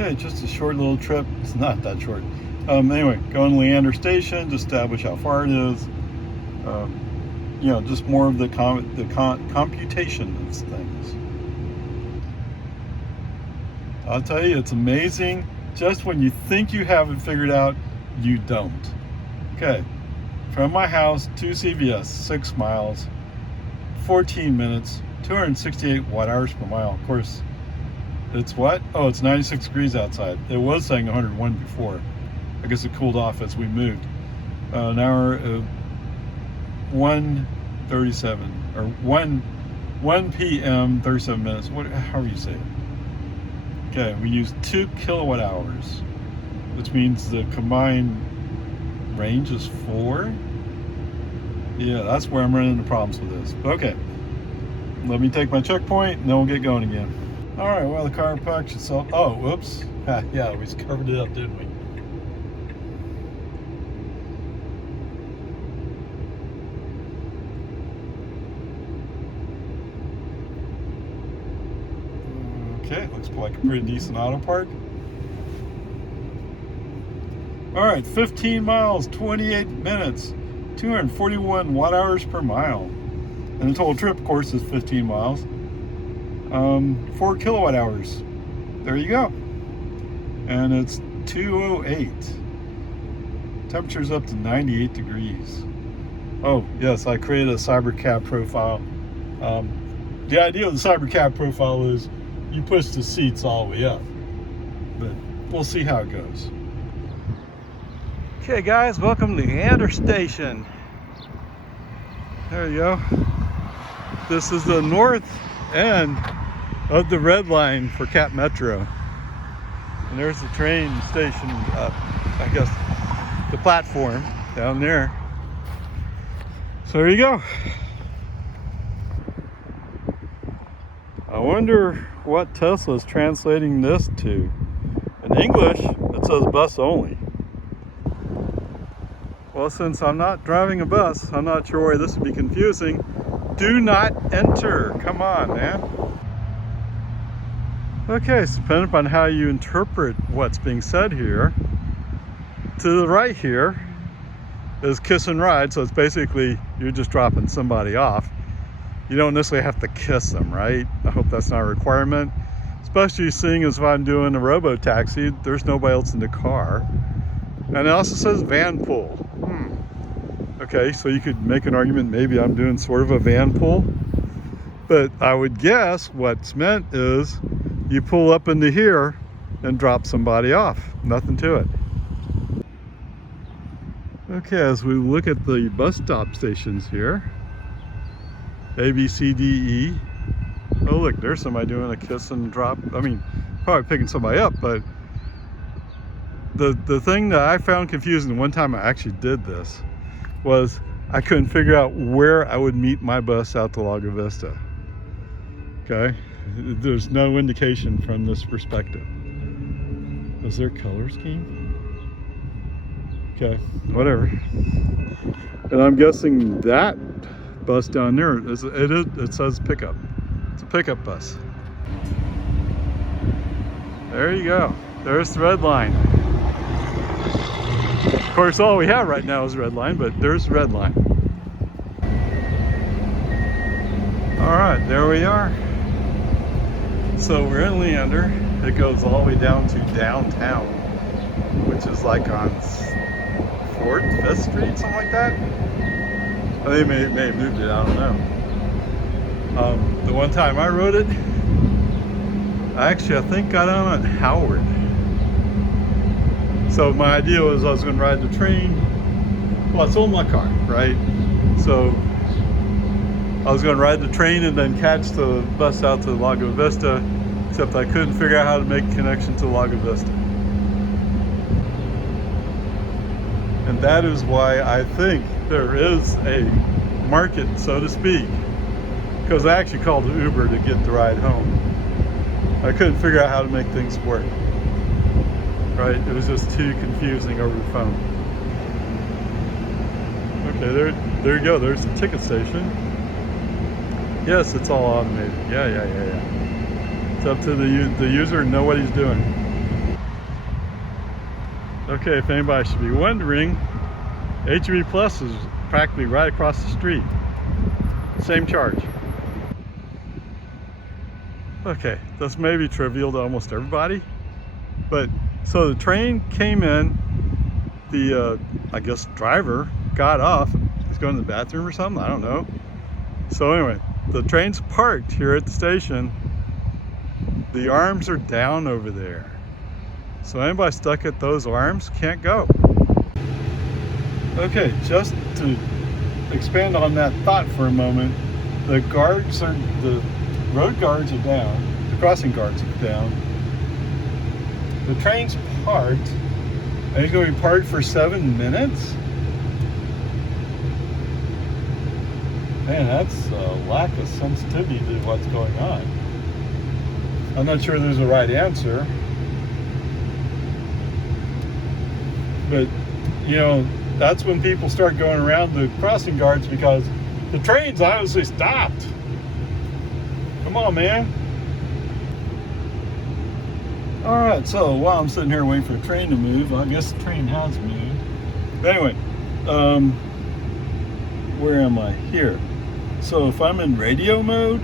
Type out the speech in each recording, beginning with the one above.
Okay, just a short little trip. It's not that short. Anyway, going to Leander Station to establish how far it is. Just more of the computation of things. I'll tell you, it's amazing. Just when you think you have it figured out, you don't. Okay, from my house to CVS, 6 miles, 14 minutes, 268 watt-hours per mile. Of course, it's what? Oh, it's 96 degrees outside. It was saying 101 before. I guess it cooled off as we moved. Now we're 1:37 or 1 p.m. 37 minutes. However you say it. Okay, we use 2 kilowatt hours, which means the combined range is 4. Yeah, that's where I'm running into problems with this. Okay, let me take my checkpoint and then we'll get going again. All right, well, the car parks itself. Oh, whoops. Yeah, we covered it up, didn't we? Okay, looks like a pretty decent auto park. All right, 15 miles, 28 minutes, 241 watt-hours per mile. And the total trip, of course, is 15 miles. 4 kilowatt hours. There you go. And it's 2:08. Temperature's up to 98 degrees. Oh, yes, I created a CyberCab profile. The idea of the CyberCab profile is you push the seats all the way up, but we'll see how it goes. Okay guys, welcome to Leander Station. There you go. This is the north end of the red line for Cap Metro. And there's the train station, I guess the platform down there. So there you go. I wonder what Tesla's translating this to. In English, it says bus only. Well, since I'm not driving a bus, I'm not sure why this would be confusing. Do not enter. Come on, man. Okay, so depending upon how you interpret what's being said here, to the right here is kiss and ride. So it's basically you're just dropping somebody off. You don't necessarily have to kiss them, right? I hope that's not a requirement. Especially seeing as if I'm doing a robo-taxi, there's nobody else in the car. And it also says van pull. Okay, so you could make an argument maybe I'm doing sort of a van pull. But I would guess what's meant is you pull up into here and drop somebody off. Nothing to it. Okay, as we look at the bus stop stations here, A, B, C, D, E. Oh, look, there's somebody doing a kiss and drop. I mean, probably picking somebody up, but the thing that I found confusing one time I actually did this was I couldn't figure out where I would meet my bus out to Lago Vista. Okay, there's no indication from this perspective. Is there color scheme? Okay, whatever. And I'm guessing that bus down there it says pickup. It's a pickup bus. There you go. There's the red line. Of course, all we have right now is red line, but there's the red line. All right, there we are. So we're in Leander. It goes all the way down to downtown, which is like on 4th, 5th Street, something like that. They may have moved it, I don't know. The one time I rode it, I think got on at Howard. So my idea was I was going to ride the train. Well, I sold my car, right? So I was going to ride the train and then catch the bus out to Lago Vista, except I couldn't figure out how to make a connection to Lago Vista. And that is why I think there is a market, so to speak, because I actually called Uber to get the ride home. I couldn't figure out how to make things work. Right? It was just too confusing over the phone. Okay, there you go. There's the ticket station. Yes, it's all automated. Yeah. It's up to the user to know what he's doing. Okay, if anybody should be wondering, HEB Plus is practically right across the street. Same charge. Okay, this may be trivial to almost everybody, but so the train came in, the I guess driver got off, he's going to the bathroom or something, I don't know. So anyway, the train's parked here at the station. The arms are down over there. So anybody stuck at those arms can't go. Okay, just to expand on that thought for a moment, the road guards are down, the crossing guards are down. The train's parked, and it's going to be parked for 7 minutes? Man, that's a lack of sensitivity to what's going on. I'm not sure there's a right answer. But, you know, that's when people start going around the crossing guards because the train's obviously stopped. Come on, man. All right, so while I'm sitting here waiting for the train to move, I guess the train has moved. But anyway, where am I? Here. So if I'm in radio mode,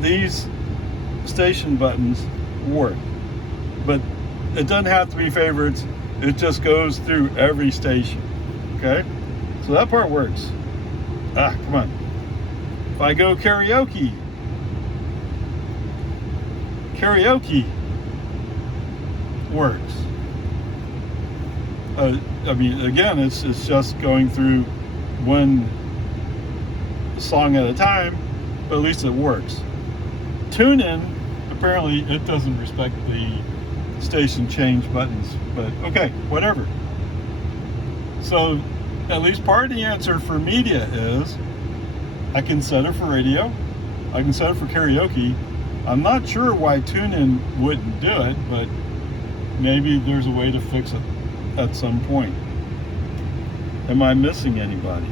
these station buttons work. But it doesn't have to be favorites. It just goes through every station. Okay? So that part works. Ah, come on. If I go karaoke works. I mean, again, it's just going through one song at a time, but at least it works. Tune in, apparently it doesn't respect the station change buttons, but okay, whatever. So at least part of the answer for media is I can set it for radio, I can set it for karaoke. I'm not sure why TuneIn wouldn't do it, but maybe there's a way to fix it at some point. Am I missing anybody?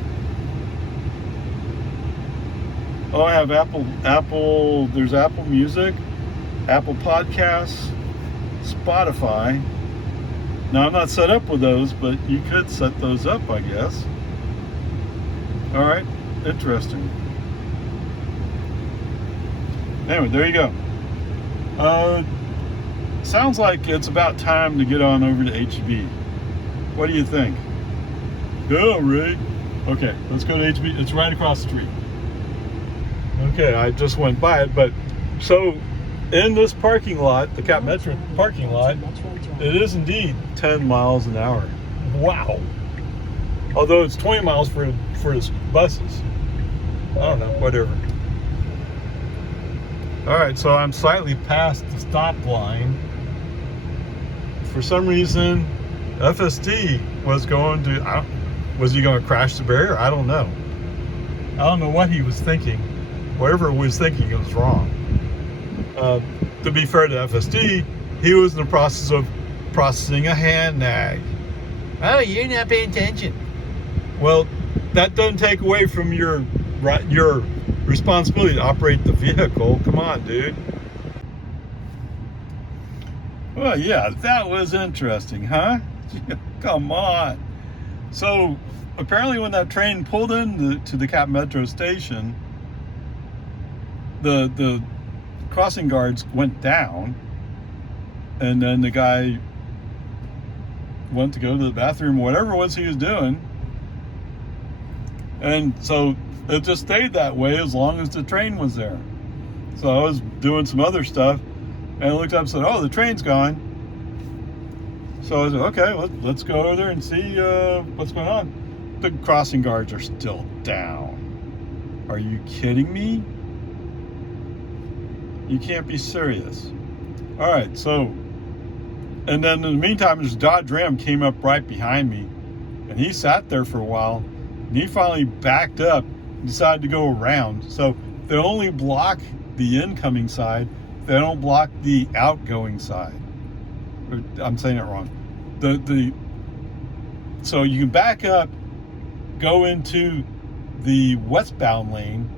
Oh, I have Apple, there's Apple Music, Apple Podcasts, Spotify. Now, I'm not set up with those, but you could set those up, I guess. All right, interesting. Anyway, there you go. Sounds like it's about time to get on over to HEB. What do you think? Yeah, right. Okay, let's go to HEB. It's right across the street. Okay, I just went by it, but so in this parking lot, the Cap Metro parking lot, it is indeed 10 miles an hour. Wow. Although it's 20 miles for the buses. I don't know, whatever. All right, so I'm slightly past the stop line. For some reason, FSD was going to, was he going to crash the barrier? I don't know. I don't know what he was thinking. Whatever he was thinking, it was wrong. To be fair to FSD, he was in the process of processing a hand nag. Oh, you're not paying attention. Well, that doesn't take away from your responsibility to operate the vehicle. Come on, dude. Well, yeah, that was interesting, huh? Come on. So apparently when that train pulled into the Cap Metro station, the crossing guards went down, and then the guy went to go to the bathroom, whatever it was he was doing. And so it just stayed that way as long as the train was there. So I was doing some other stuff, and I looked up and said, oh, the train's gone. So I said, okay, let's go over there and see what's going on. The crossing guards are still down. Are you kidding me? You can't be serious. All right, so, and then in the meantime, this Dodge Ram came up right behind me, and he sat there for a while, and he finally backed up, decided to go around. So they only block the incoming side, they don't block the outgoing side. I'm saying it wrong. So you can back up, go into the westbound lane,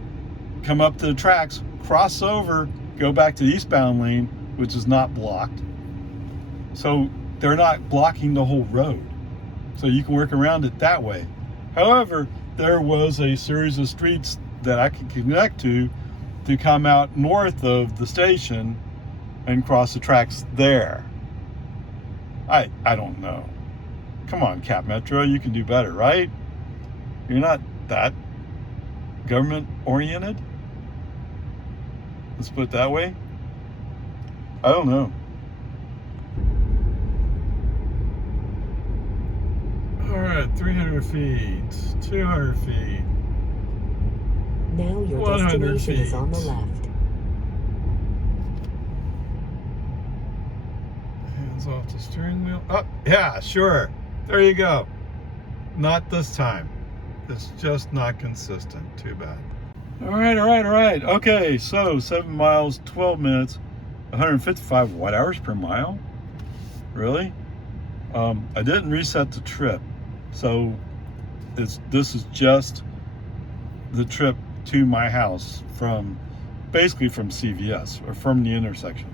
come up to the tracks, cross over, go back to the eastbound lane, which is not blocked. So they're not blocking the whole road. So you can work around it that way. However, there was a series of streets that I could connect to come out north of the station and cross the tracks there. I don't know. Come on, Cap Metro, you can do better, right? You're not that government oriented? Let's put it that way. I don't know. All right, 300 feet, 200 feet. Now your 100 destination feet. is on the left. Hands off the steering wheel. Oh, yeah, sure. There you go. Not this time. It's just not consistent. Too bad. All right. Okay, so 7 miles, 12 minutes, 155 watt-hours per mile. Really? I didn't reset the trip, so this is just the trip to my house basically from CVS or from the intersection.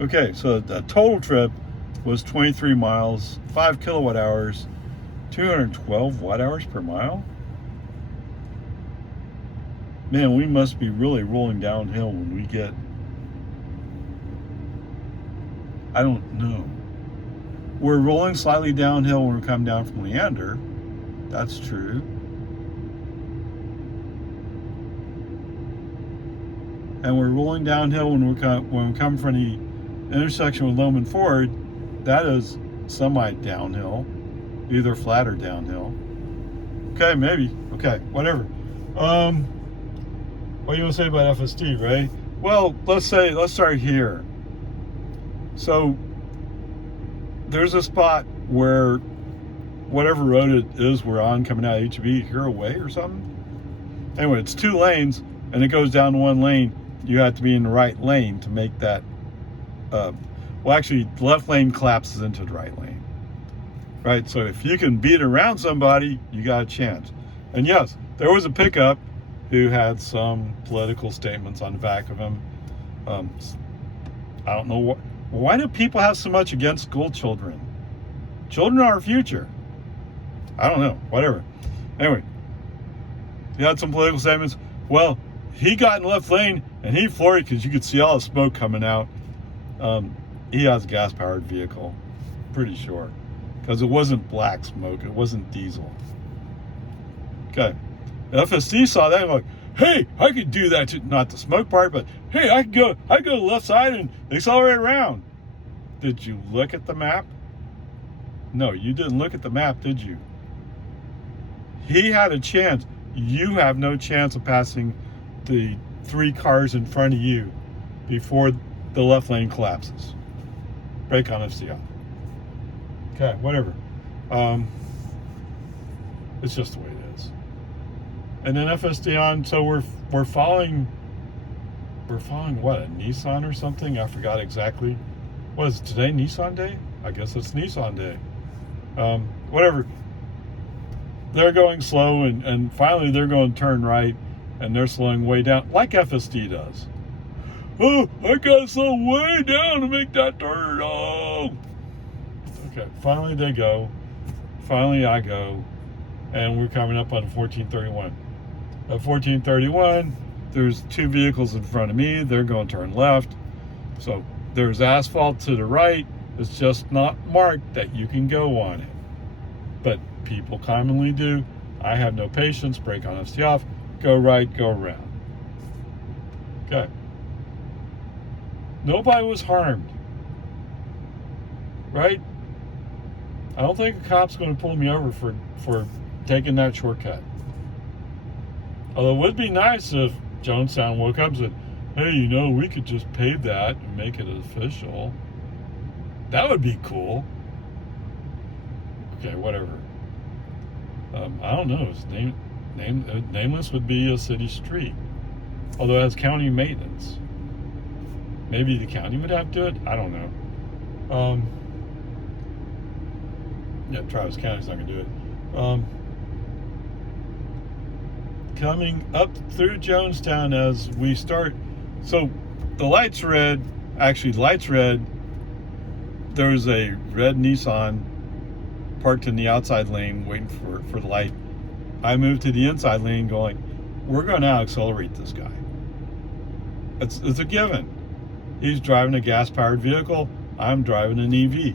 Okay, so the total trip was 23 miles, 5 kilowatt hours, 212 watt-hours per mile. Man, we must be really rolling downhill when we get, I don't know. We're rolling slightly downhill when we come down from Leander. That's true. And we're rolling downhill when we come from the intersection with Loman Ford. That is semi-downhill, either flat or downhill. Okay, maybe. Okay, whatever. What do you want to say about FSD, Ray? Well, let's start here. So there's a spot where whatever road it is we're on coming out of HEB, Hero Way or something. Anyway, it's 2 lanes and it goes down to 1 lane. You have to be in the right lane to make that. Well, actually, the left lane collapses into the right lane. Right? So if you can beat around somebody, you got a chance. And yes, there was a pickup who had some political statements on the back of him. I don't know why do people have so much against school children? Children are our future. I don't know, whatever. Anyway, he had some political statements. Well, he got in the left lane and he floored because you could see all the smoke coming out. He has a gas-powered vehicle, pretty sure, because it wasn't black smoke, it wasn't diesel. Okay. FSD saw that and like, hey, I could do that too. Not the smoke part, but hey, I could go to the left side and accelerate around. Did you look at the map? No, you didn't look at the map, did you? He had a chance. You have no chance of passing the 3 cars in front of you before the left lane collapses. Brake on FCI. Okay, whatever. It's just the way it is. And then FSD on, so we're following what, a Nissan or something? I forgot exactly. What is it, today Nissan Day? I guess it's Nissan Day. Whatever. They're going slow and finally they're going to turn right and they're slowing way down like FSD does. Oh, I got to slow way down to make that turn. Oh. Okay, finally they go. Finally I go. And we're coming up on 1431. At 1431, there's 2 vehicles in front of me. They're going to turn left. So there's asphalt to the right. It's just not marked that you can go on it. But people commonly do. I have no patience. Brake on, FCI off. Go right, go around. Okay. Nobody was harmed. Right? I don't think a cop's going to pull me over for taking that shortcut. Although it would be nice if Jonestown woke up and said, hey, you know, we could just pave that and make it official. That would be cool. Okay, whatever. I don't know. It's nameless would be a city street. Although it has county maintenance. Maybe the county would have to do it. I don't know. Yeah, Travis County's not going to do it. Coming up through Jonestown as we start. So the light's red. Actually, the light's red there was a red Nissan parked in the outside lane waiting for the light. I moved to the inside lane going, we're going to accelerate this guy. It's a given. He's driving a gas-powered vehicle. I'm driving an EV.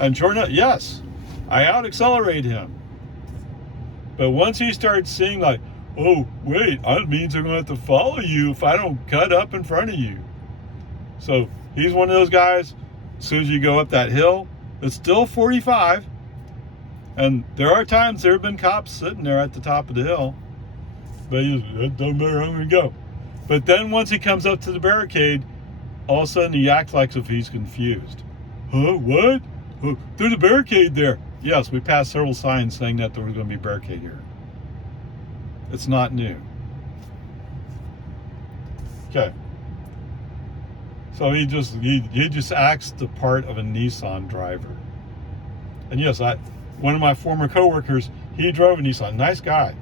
And sure enough, yes, I out-accelerate him. But once he starts seeing like, oh, wait, that means I'm going to have to follow you if I don't cut up in front of you. So he's one of those guys, as soon as you go up that hill, it's still 45. And there are times there have been cops sitting there at the top of the hill. But it doesn't matter, I'm going to go. But then once he comes up to the barricade, all of a sudden he acts like if he's confused. Huh, what? Oh, there's a barricade there. Yes, we passed several signs saying that there was going to be a barricade here. It's not new. Okay. So he just acts the part of a Nissan driver. And yes, one of my former coworkers, he drove a Nissan. Nice guy.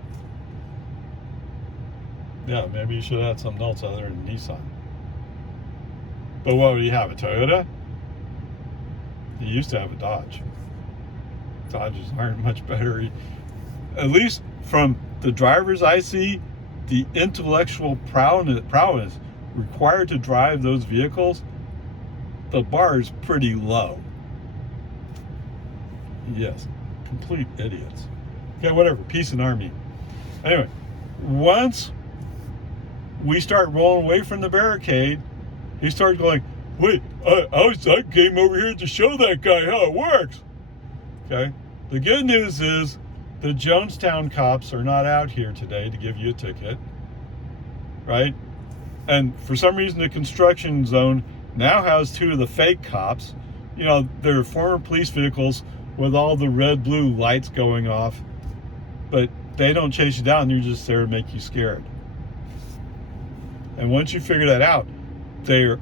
Yeah, maybe you should have had something else other than Nissan. But what would he have? A Toyota? He used to have a Dodge. Dodges aren't much better. At least from the drivers I see, the intellectual prowess required to drive those vehicles, the bar is pretty low. Yes, complete idiots. Okay, whatever, peace and army. Anyway, once we start rolling away from the barricade, he starts going, wait, I came over here to show that guy how it works. Okay, the good news is the Jonestown cops are not out here today to give you a ticket, right? And for some reason, the construction zone now has two of the fake cops. You know, they're former police vehicles with all the red, blue lights going off, but they don't chase you down. They're just there to make you scared. And once you figure that out, they're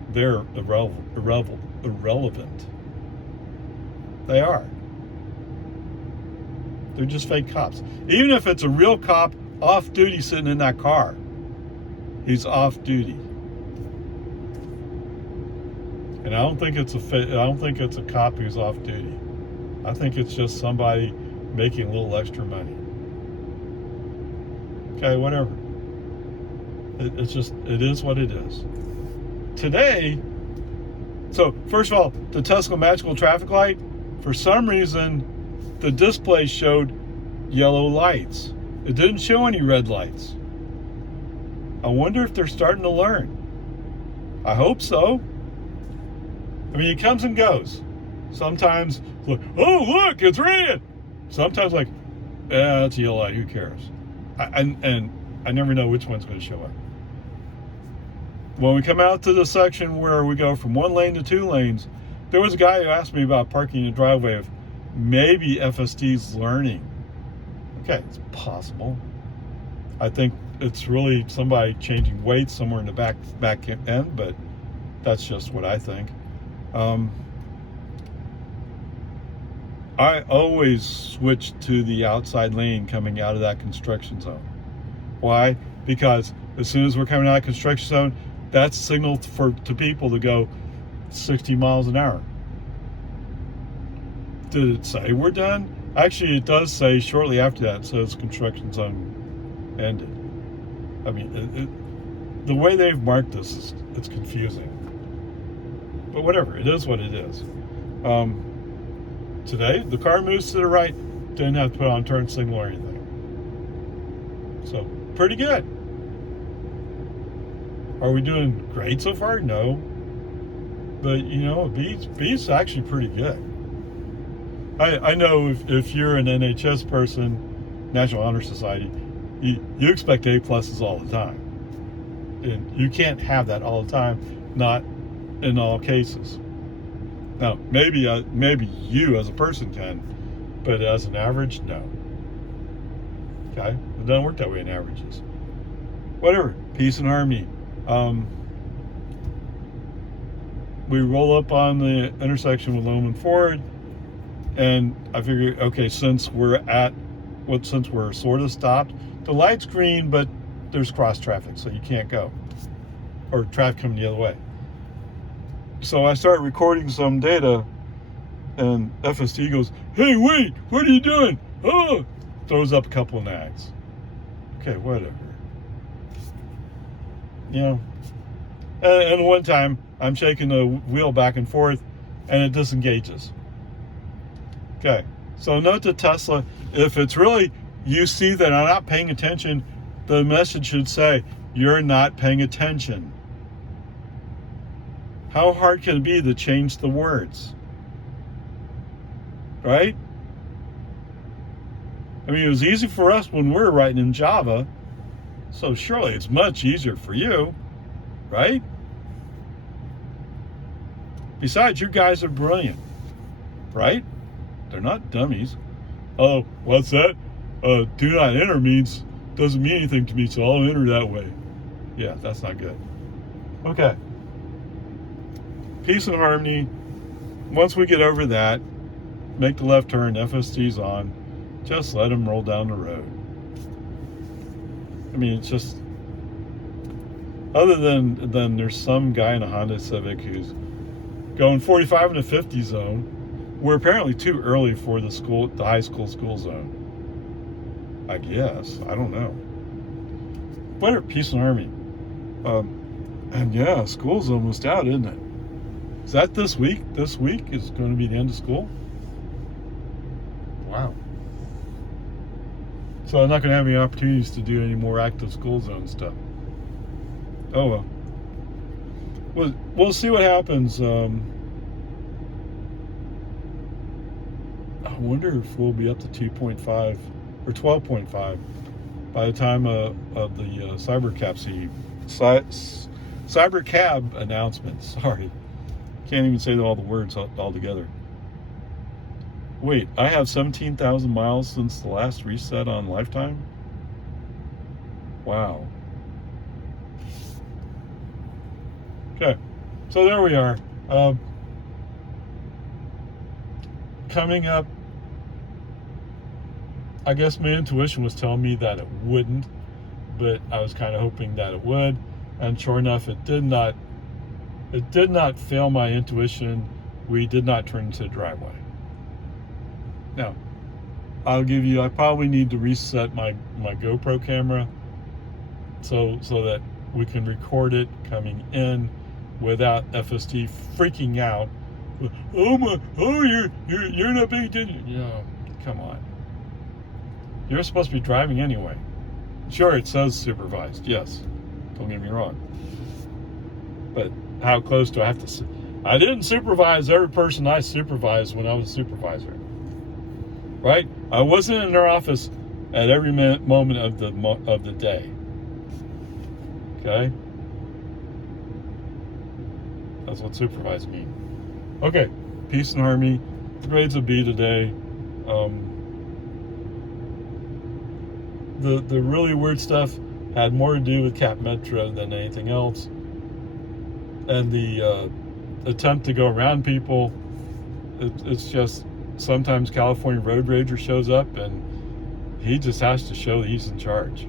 irrelevant. They are. They're just fake cops. Even if it's a real cop off duty sitting in that car, he's off duty. And I don't think it's a cop who's off duty. I think it's just somebody making a little extra money. Okay, whatever. It is what it is. Today, so first of all, the Tesla magical traffic light, for some reason, the display showed yellow lights. It didn't show any red lights. I wonder if they're starting to learn. I hope so. I mean, it comes and goes. Sometimes, look, oh, look, it's red. Sometimes, like, it's a yellow light, who cares? And I never know which one's going to show up. When we come out to the section where we go from one lane to two lanes, there was a guy who asked me about parking in the driveway of maybe FSD's learning. Okay, it's possible. I think it's really somebody changing weights somewhere in the back end, but that's just what I think. I always switch to the outside lane coming out of that construction zone. Why? Because as soon as we're coming out of the construction zone, that's a signal to people to go 60 miles an hour. Did it say we're done? Actually, it does say shortly after that, it says construction zone ended. I mean, the way they've marked this, it's confusing. But whatever, it is what it is. Today, the car moves to the right, didn't have to put on turn signal or anything. So, pretty good. Are we doing great so far? No. But, you know, B's actually pretty good. I know if you're an NHS person, National Honor Society, you expect A pluses all the time. And you can't have that all the time, not in all cases. Now, maybe you as a person can, but as an average, no. Okay? It doesn't work that way in averages. Whatever. Peace and harmony. We roll up on the intersection with Loman Ford, and I figure, okay, since we're sort of stopped, the light's green, but there's cross traffic, so you can't go, or traffic coming the other way. So I start recording some data, and FSD goes, "Hey, wait, what are you doing?" Oh, throws up a couple of nags. Okay, whatever. You know, and one time I'm shaking the wheel back and forth, and it disengages. Okay, so note to Tesla, if it's really, you see that I'm not paying attention, the message should say, "You're not paying attention." How hard can it be to change the words? Right? I mean, it was easy for us when we were writing in Java, so surely it's much easier for you, right? Besides, you guys are brilliant, right? They're not dummies. Oh, what's that? Do not enter doesn't mean anything to me, so I'll enter that way. Yeah, that's not good. Okay. Peace and harmony. Once we get over that, make the left turn, FSD's on, just let them roll down the road. I mean, it's just, other than there's some guy in a Honda Civic who's going 45 in the 50 zone. We're apparently too early for the high school zone. I guess. I don't know. Whatever, peace and harmony. And yeah, school's almost out, isn't it? Is that this week? This week is going to be the end of school? Wow. So I'm not going to have any opportunities to do any more active school zone stuff. Oh well. We'll see what happens. I wonder if we'll be up to 2.5 or 12.5 by the time of the cybercab announcement. Sorry, can't even say all the words all together. Wait, I have 17,000 miles since the last reset on Lifetime? Wow. Okay, so there we are. Coming up, I guess my intuition was telling me that it wouldn't, but I was kind of hoping that it would, and sure enough, it did not. It did not fail my intuition. We did not turn into a driveway. Now, I probably need to reset my GoPro camera so that we can record it coming in without FSD freaking out. You're not paying attention. You know, come on. You're supposed to be driving anyway. Sure, it says supervised. Yes, don't get me wrong. But how close do I have to? I didn't supervise every person I supervised when I was a supervisor. Right? I wasn't in their office at every moment of the day. Okay? That's what supervise means. Okay, peace and harmony. The grades will be today. The really weird stuff had more to do with Cap Metro than anything else. And the attempt to go around people, it's just sometimes California Road Rager shows up and he just has to show that he's in charge,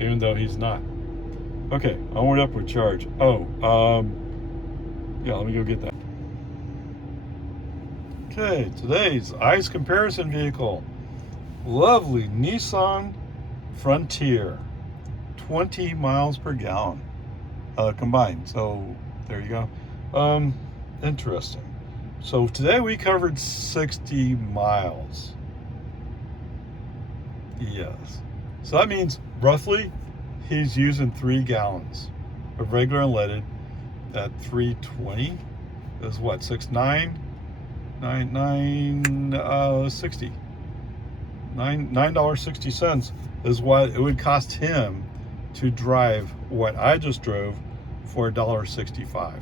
even though he's not. Okay, onward upward charge. Yeah, let me go get that. Okay, today's ICE comparison vehicle. Lovely Nissan Frontier. 20 miles per gallon combined. So there you go. Interesting. So today we covered 60 miles. Yes. So that means roughly he's using 3 gallons of regular unleaded at 320 is what, $6.9? $60. $9.60 is what it would cost him to drive what I just drove for $1.65.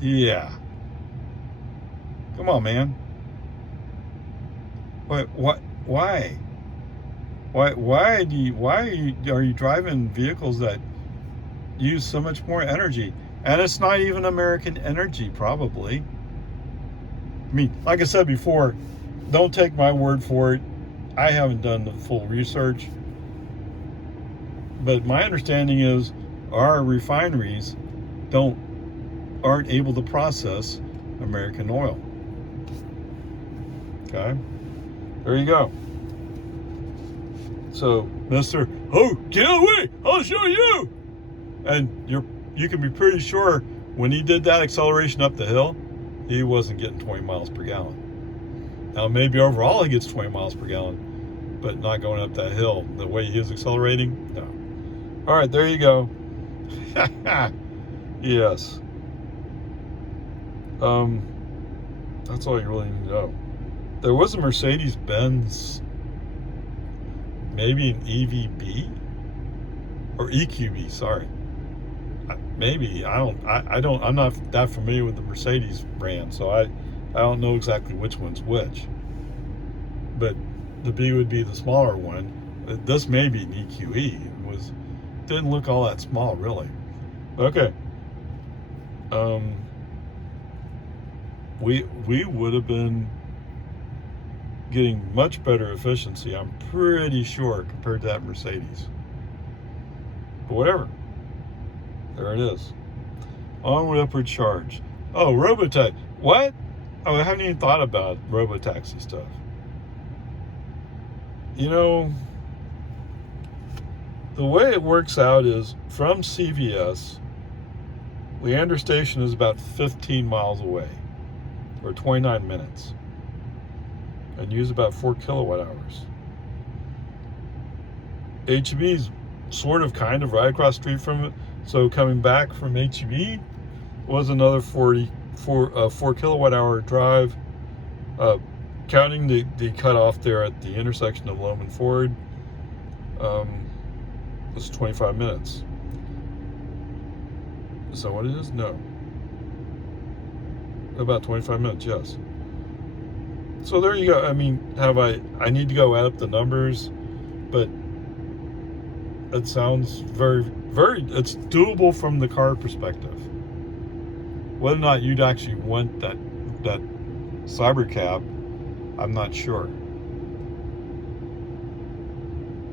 Yeah. Come on, man. Why are you driving vehicles that use so much more energy? And it's not even American energy, probably. I mean, like I said before, don't take my word for it. I haven't done the full research. But my understanding is our refineries aren't able to process American oil. Okay, there you go. So, Mr. Oh, get away! I'll show you. And you can be pretty sure when he did that acceleration up the hill, he wasn't getting 20 miles per gallon. Now maybe overall he gets 20 miles per gallon, but not going up that hill the way he was accelerating. No. All right, there you go. Yes. That's all you really need to know. There was a Mercedes-Benz, maybe an EVB or EQB. Sorry, maybe I'm not that familiar with the Mercedes brand, so I don't know exactly which one's which. But the B would be the smaller one. This may be an EQE. Didn't look all that small, really. Okay. We would have been getting much better efficiency, I'm pretty sure, compared to that Mercedes. But whatever. There it is. Onward, upward charge. Oh, Robotaxi. What? Oh, I haven't even thought about Robotaxi stuff. You know, the way it works out is from CVS, Leander Station is about 15 miles away, or 29 minutes, and use about 4 kilowatt hours. HEB's sort of kind of right across the street from it, so coming back from HEB was another 4 kilowatt hour drive, counting the cutoff there at the intersection of Loam and Ford. Was 25 minutes. Is that what it is? No. About 25 minutes, yes. So there you go. I mean, I need to go add up the numbers, but it sounds very, very, it's doable from the car perspective. Whether or not you'd actually want that cyber cab, I'm not sure.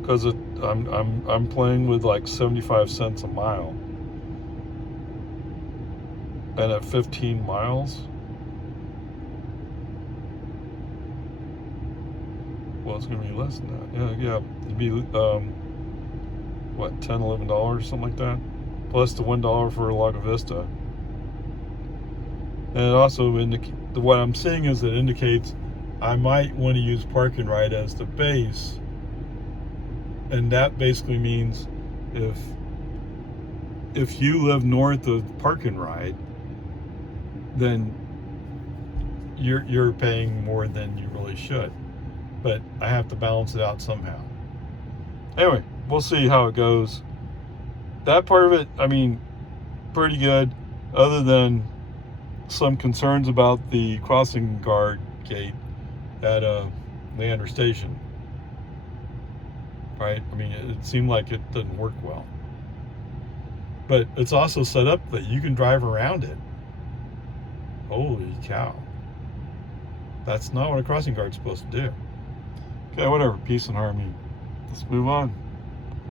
Because I'm playing with like 75 cents a mile. And at 15 miles, well, it's going to be less than that. Yeah, it'd be what, $10, $11, something like that, plus the $1 for Lago Vista. And it also what I'm seeing is it indicates I might want to use Park and Ride as the base, and that basically means if you live north of Park and Ride, then you're paying more than you really should. But I have to balance it out somehow. Anyway, we'll see how it goes. That part of it, I mean, pretty good, other than some concerns about the crossing guard gate at Leander Station. Right? I mean, it seemed like it didn't work well. But it's also set up that you can drive around it. Holy cow. That's not what a crossing guard's supposed to do. Okay, whatever. Peace and harmony. Let's move on.